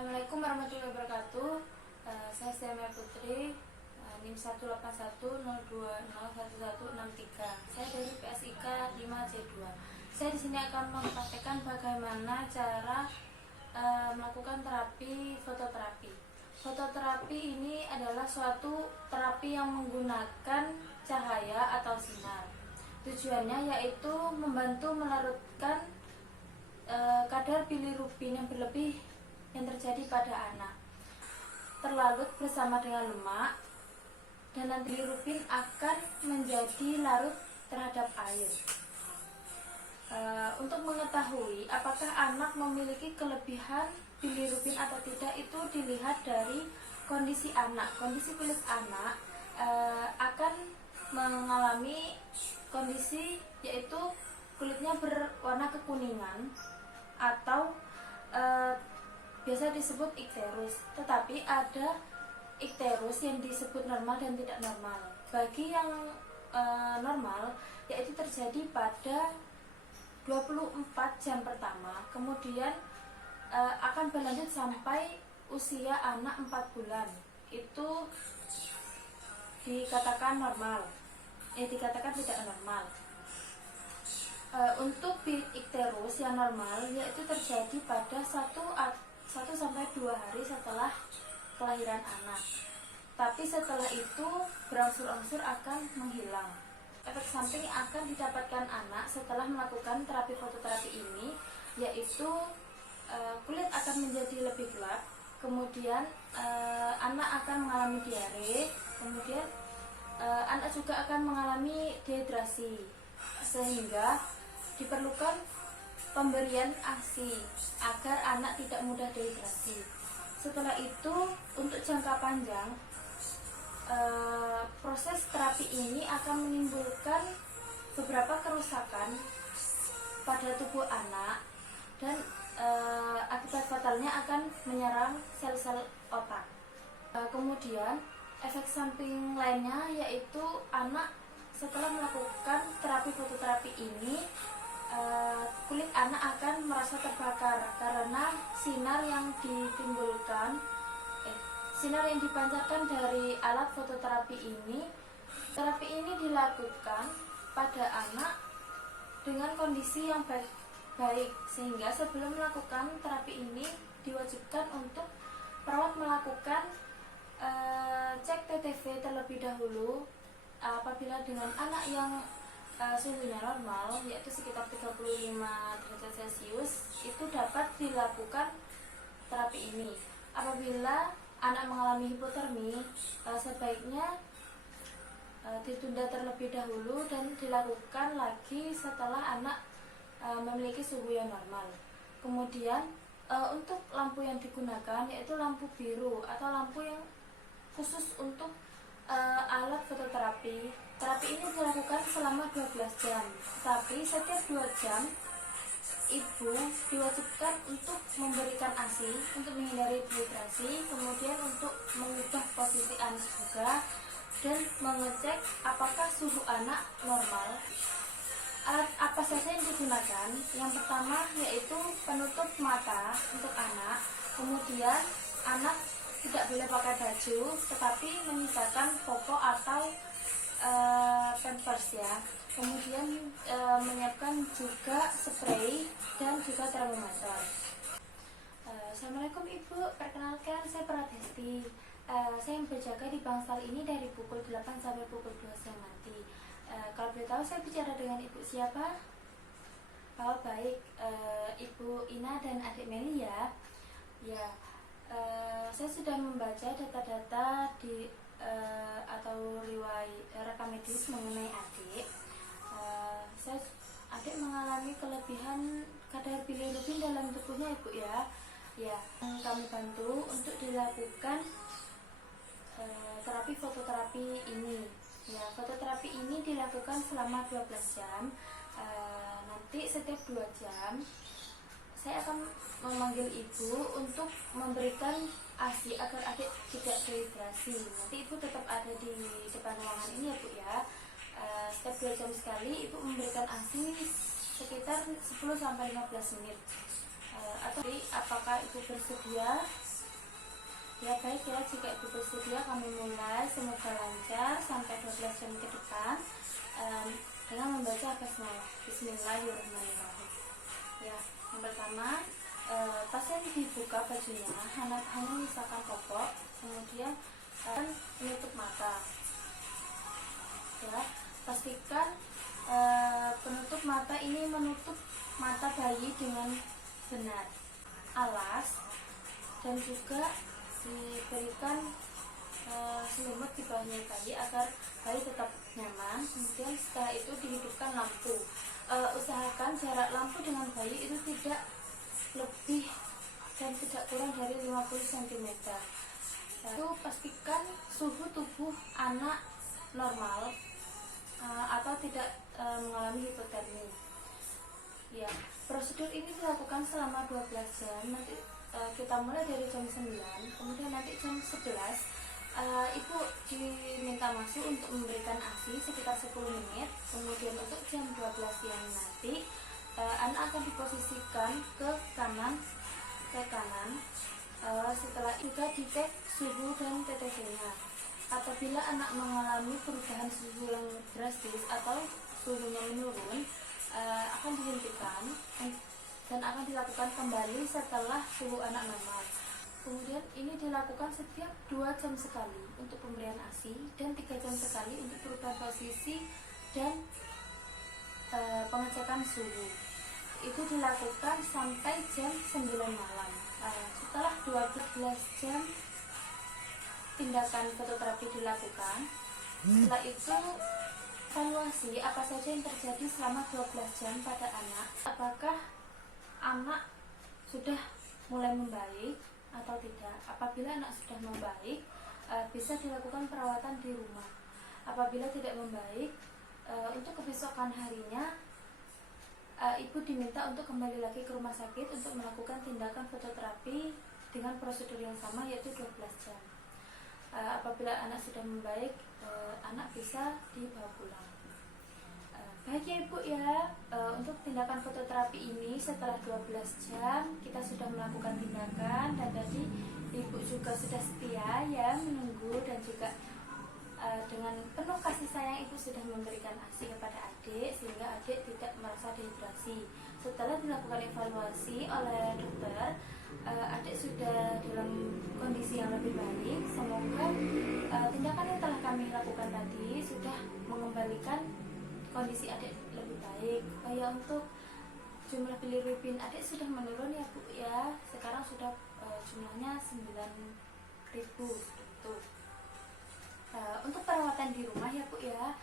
Assalamualaikum warahmatullahi wabarakatuh. Saya Sema Putri, NIM 18102011163. Saya dari PSIK 5C2. Saya di sini akan mempraktekkan bagaimana cara melakukan terapi fototerapi. Fototerapi ini adalah suatu terapi yang menggunakan cahaya atau sinar. Tujuannya yaitu membantu melarutkan kadar bilirubin yang berlebih yang terjadi pada anak, terlarut bersama dengan lemak, dan nanti bilirubin akan menjadi larut terhadap air. Untuk mengetahui apakah anak memiliki kelebihan bilirubin atau tidak, itu dilihat dari kondisi anak. Kondisi kulit anak akan mengalami kondisi yaitu kulitnya berwarna kekuningan atau biasa disebut ikterus. Tetapi ada ikterus yang disebut normal dan tidak normal. Bagi yang normal, yaitu terjadi pada 24 jam pertama, kemudian akan berlanjut sampai usia anak 4 bulan. Itu dikatakan normal, dikatakan tidak normal. Untuk ikterus yang normal yaitu terjadi pada 1-2 hari setelah kelahiran anak. Tapi setelah itu berangsur-angsur akan menghilang. Efek samping akan didapatkan anak setelah melakukan terapi fototerapi ini yaitu kulit akan menjadi lebih gelap, kemudian anak akan mengalami diare, kemudian anak juga akan mengalami dehidrasi, sehingga diperlukan pemberian ASI agar anak tidak mudah dehidrasi. Setelah itu, untuk jangka panjang, proses terapi ini akan menimbulkan beberapa kerusakan pada tubuh anak dan akibat fatalnya akan menyerang sel-sel otak. Kemudian efek samping lainnya yaitu anak setelah melakukan terapi fototerapi ini, kulit anak akan merasa terbakar karena sinar yang dipancarkan dari alat fototerapi ini. Terapi ini dilakukan pada anak dengan kondisi yang baik, sehingga sebelum melakukan terapi ini diwajibkan untuk perawat melakukan cek TTV terlebih dahulu. Apabila dengan anak yang suhunya normal yaitu sekitar 35 derajat Celcius, itu dapat dilakukan terapi ini. Apabila anak mengalami hipotermi, sebaiknya ditunda terlebih dahulu dan dilakukan lagi setelah anak memiliki suhu yang normal. Kemudian untuk lampu yang digunakan yaitu lampu biru atau lampu yang khusus untuk alat fototerapi. Terapi ini dilakukan selama 12 jam, tapi setiap 2 jam ibu diwajibkan untuk memberikan ASI untuk menghindari dehidrasi, kemudian untuk mengubah posisi anak juga, dan mengecek apakah suhu anak normal. Alat apa saja yang digunakan? Yang pertama yaitu penutup mata untuk anak, kemudian anak tidak boleh pakai baju, tetapi menyisakan popok atau pampers ya. Kemudian menyiapkan juga spray dan juga termometer. Assalamualaikum Ibu, perkenalkan saya Pratesti. Saya berjaga di bangsal ini dari pukul 8 sampai pukul 2 siang nanti. Kalau boleh tahu saya bicara dengan Ibu siapa? Oh baik, Ibu Ina dan adik Meli ya. Ya, saya sudah membaca data-data di atau riwayat rekam medis mengenai adik. Adik mengalami kelebihan kadar bilirubin dalam tubuhnya Ibu ya. Ya, kami bantu untuk dilakukan terapi fototerapi ini. Ya, fototerapi ini dilakukan selama 12 jam. Nanti setiap 2 jam saya akan memanggil ibu untuk memberikan ASI agar adik tidak dehidrasi. Nanti ibu tetap ada di depan ruangan ini ya Bu ya. Setiap 2 jam sekali ibu memberikan ASI sekitar 10-15 menit. Atau apakah ibu bersedia Ya baik ya, jika Ibu bersedia kami mulai. Semoga lancar sampai 12 jam ke depan dengan membaca basmalah. Bismillahirrahmanirrahim. Ya, yang pertama pasien dibuka bajunya, hanya menyisakan popok, kemudian menutup mata. Ya, pastikan penutup mata ini menutup mata bayi dengan benar, alas, dan juga diberikan selimut di bawahnya bayi agar bayi tetap nyaman. Kemudian setelah itu dihidupkan lampu. Usahakan jarak lampu dengan bayi itu tidak lebih dan tidak kurang dari 50 cm. Lalu pastikan suhu tubuh anak normal atau tidak mengalami hipotermi. Ya, prosedur ini dilakukan selama 12 jam. Nanti kita mulai dari jam 9, kemudian nanti jam 11 Ibu diminta masuk untuk memberikan ASI sekitar 10 menit. Kemudian untuk jam 12 siang nanti anak akan diposisikan ke kanan. Setelah itu juga dicek suhu dan TTC-nya. Apabila anak mengalami perubahan suhu yang drastis atau suhunya menurun, akan dihentikan dan akan dilakukan kembali setelah suhu anak normal. Kemudian ini dilakukan setiap 2 jam sekali untuk pemberian ASI dan 3 jam sekali untuk perubahan posisi dan pengecekan suhu. Itu dilakukan sampai jam 9 malam. Setelah 12 jam tindakan fototerapi dilakukan, setelah itu evaluasi apa saja yang terjadi selama 12 jam pada anak. Apakah anak sudah mulai membaik atau tidak. Apabila anak sudah membaik, bisa dilakukan perawatan di rumah. Apabila tidak membaik, untuk kebesokan harinya ibu diminta untuk kembali lagi ke rumah sakit untuk melakukan tindakan fototerapi dengan prosedur yang sama, yaitu 12 jam. Apabila anak sudah membaik, anak bisa dibawa pulang. Baik ya Ibu ya, untuk tindakan fototerapi ini setelah 12 jam kita sudah melakukan tindakan, dan tadi Ibu juga sudah setia ya menunggu, dan juga dengan penuh kasih sayang Ibu sudah memberikan ASI kepada adik sehingga adik tidak merasa dehidrasi. Setelah dilakukan evaluasi oleh dokter, adik sudah dalam kondisi yang lebih baik. Semoga tindakan yang telah kami lakukan tadi sudah mengembalikan kondisi adik lebih baik. Ya, untuk jumlah bilirubin adik sudah menurun ya Bu ya. Sekarang sudah jumlahnya 9.000 gitu. Untuk perawatan di rumah ya Bu ya,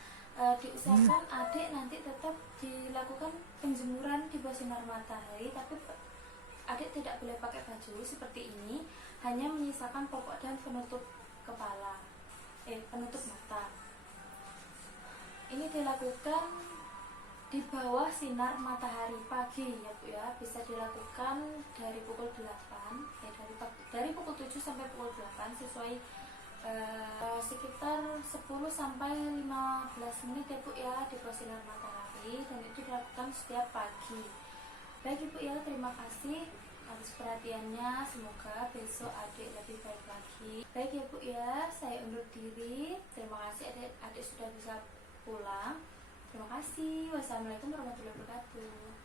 diusahakan adik nanti tetap dilakukan penjemuran di bawah sinar matahari, tapi adik tidak boleh pakai baju seperti ini, hanya menyisakan popok dan penutup kepala, penutup mata. Ini dilakukan di bawah sinar matahari pagi ya Bu ya. Bisa dilakukan dari pukul 8 dari pukul 7 sampai pukul 8 sesuai sekitar 10 sampai 15 menit ya Bu ya di bawah sinar matahari, dan itu dilakukan setiap pagi. Baik Ibu ya, terima kasih atas perhatiannya. Semoga besok adik lebih baik lagi. Baik ya Bu ya, saya undur diri. Terima kasih adik sudah bisa pulang. Terima kasih. Wassalamualaikum warahmatullahi wabarakatuh.